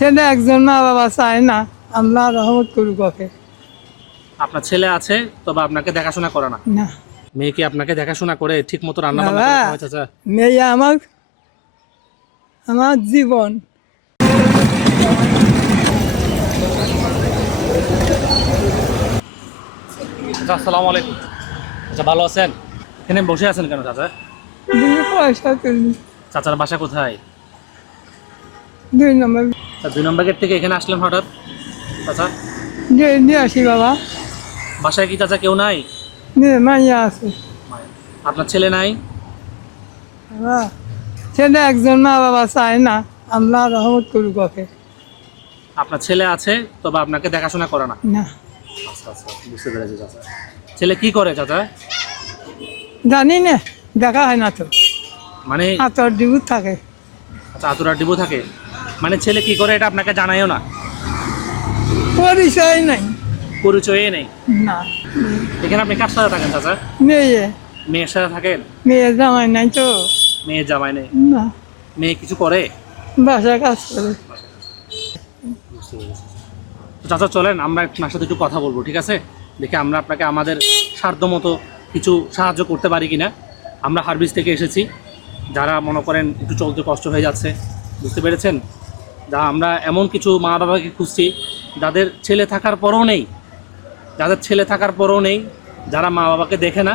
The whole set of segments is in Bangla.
সেটা একজন মা বাবা চায় না। আল্লাহ রহমত করুক ওকে। আপনার ছেলে আছে তবে আপনাকে দেখাশোনা করে না। না। মেয়ে কি আপনাকে দেখাশোনা করে? ঠিক মতো রান্না বান্না করে খাওয়ায় চাচা? মেয়ে আমার আমার জীবন। চাচা আসসালামু আলাইকুম। আচ্ছা ভালো আছেন? এখানে বসে আছেন কেন চাচা? পয়সা চাচার বাসা কোথায়? দুই নম্বর দুই নম্বর গেট থেকে এখানে আসলেন হঠাৎ? চাচা? দিয়ে আসি বাবা। বাসায় কি চাচা কেউ নাই? মাইয়া আছে। আপনার ছেলে নাই? সেটা একজন মা বাবা চায় না। আল্লাহ রহমত করুক ওকে। আপনার ছেলে আছে তবে আপনাকে দেখাশোনা করে না। না। আচ্ছা আচ্ছা বুঝতে পেরেছি চাচা। ছেলে কি করে চাচা? জানি না দেখা হয় না তো। মানে হাতর ডিবু থাকে। আচ্ছা আতুরার ডিবু থাকে? মানে ছেলে কি করে এটা আপনাকে জানাইও না? পরিচয় নাই। পরিচয়ে নেই? না। এখানে আপনি কার সাথে থাকেন চাচা? মেয়ে। মেয়ের সাথে থাকেন? মেয়ে জামাই নাই তো। মেয়ে জামাই নেই? না। মেয়ে কিছু করে? বাসা কাজ করে। তো চাচা চলেন আমরা আপনার সাথে একটু কথা বলব ঠিক আছে? দেখে আমরা আপনাকে আমাদের সাধ্য মতো কিছু সাহায্য করতে পারি কিনা। আমরা হারবিস থেকে এসেছি। যারা মনে করেন একটু চলতে কষ্ট হয়ে যাচ্ছে বুঝতে পেরেছেন? যা আমরা এমন কিছু মা বাবাকে খুঁজছি যাদের ছেলে থাকার পরও নেই যাদের ছেলে থাকার পরও নেই যারা মা বাবাকে দেখে না।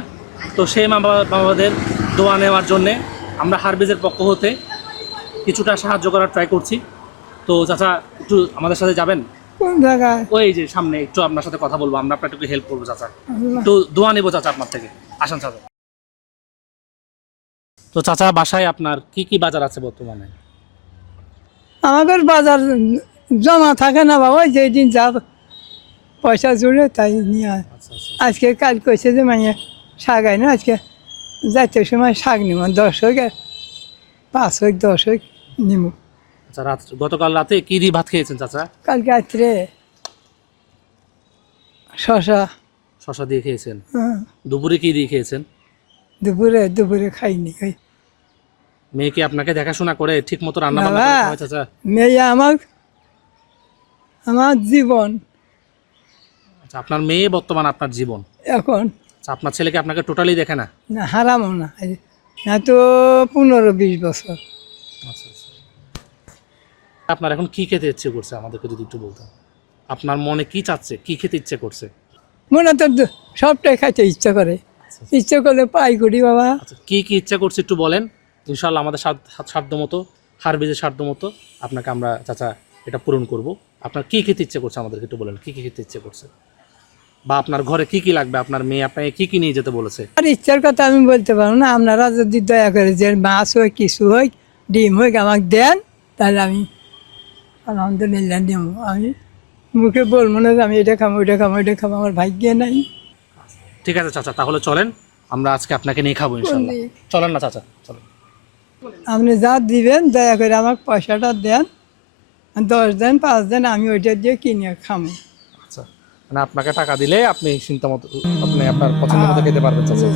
তো সেই মা বাবা বাবাদের দোয়া নেওয়ার জন্যে আমরা হারবিজের পক্ষ হতে কিছুটা সাহায্য করার ট্রাই করছি। তো চাচা একটু আমাদের সাথে যাবেন? ওই যে সামনে একটু আপনার সাথে কথা বলব আমরা আপনার একটু হেল্প করব চাচা। একটু দোয়া নেব চাচা আপনার থেকে। আসান চাচা। তো চাচা বাসায় আপনার কি কি বাজার আছে বর্তমানে? আমাদের বাজার জমা থাকে না বাবা যেদিন যা পয়সা জুড়ে তাই নিয়ে। আচ্ছা আচ্ছা। আজকে কাল কইছে যে মানে শাক আয় না আজকে যাইতে সময় শাক নিব দশ হোক পাঁচ হোক দশ হোক নিব আচ্ছা রাত গতকাল রাতে কি দিয়ে ভাত খেয়েছেন চাচা? কালকে রাত্রে শশা শশা দিয়ে খেয়েছেন। হ্যাঁ, দুপুরে কি দিয়ে খেয়েছেন? দুপুরে দুপুরে খাইনি খাই মেয়ে কি আপনাকে দেখাশোনা করে? ঠিক মতো রান্না বান্না চাচা? মেয়ে আমার আমার জীবন। আচ্ছা আপনার মেয়ে বর্তমান আপনার জীবন? এখন? আচ্ছা আপনার ছেলেকে আপনাকে টোটালি দেখে না? না হারামও না। না তো পনেরো বিশ বছর। আচ্ছা আচ্ছা। আপনার এখন কি খেতে ইচ্ছে করছে? আমাদেরকে যদি একটু বলতেন। আপনার মনে কি চাচ্ছে? কি খেতে ইচ্ছে করছে? মনে তো সবটাই খাইতে ইচ্ছা করে। ইচ্ছা করলে পাই করি বাবা। আচ্ছা কি কি ইচ্ছা করছে একটু বলেন। ইনশাল্লাহ আমাদের সাধ্য সাধ্য মতো হারবিজের সাধ্য মতো আপনাকে আমরা চাচা এটা পূরণ করব। আপনার কি খেতে ইচ্ছে করছে আমাদেরকে একটু বলেন কি কী খেতে ইচ্ছে করছে? বা আপনার ঘরে কি কি লাগবে আপনার মেয়ে আপনাকে কি কি নিয়ে যেতে বলেছে? আর ইচ্ছার কথা আমি বলতে পারব না আপনারা যদি দয়া করে যে মাছ হোক কিছু হোক ডিম হোক আমাকে দেন তাহলে আমি আলহামদুলিল্লাহ দিব। আমি মুখে বলব না যে আমি এটা খাব ওইটা খাব ওইটা খাব আমার ভাগ্যে নাই। ঠিক আছে চাচা তাহলে চলেন আমরা আজকে আপনাকে নিয়ে খাব ইনশাল্লাহ চলেন না চাচা চলেন। আপনি যা দিবেন দয়া করে আমাকে পয়সাটা দেন দশ দিন পাঁচ দিন আমি ওইটা দিয়ে কিনে খাবো আচ্ছা মানে আপনাকে টাকা দিলে আপনি চিন্তা মতো আপনি আপনার পছন্দ মতো খেতে পারবেন চাচা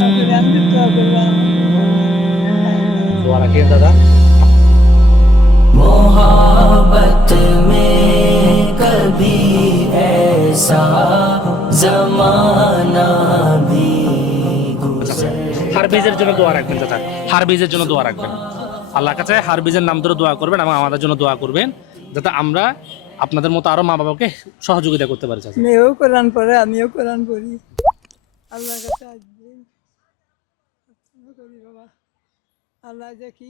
তারপরে আমি দোয়া করলাম দোয়া রাখিয়েন দাদা मोहब्बत में कभी ऐसा হারবিজের জন্য দোয়া রাখবেন, চাচা। হারবিজের জন্য দোয়া রাখবেন। আল্লাহ কাছে হারবিজের নাম ধরে দোয়া করবেন এবং আমাদের জন্য দোয়া করবেন, যাতে আমরা আপনাদের মতো আরও মা বাবাকে সহযোগিতা করতে পারি মেয়েও কোরআন পড়ে, আমিও কোরআন পড়ি। আল্লাহর কাছে আল্লাহ যে কি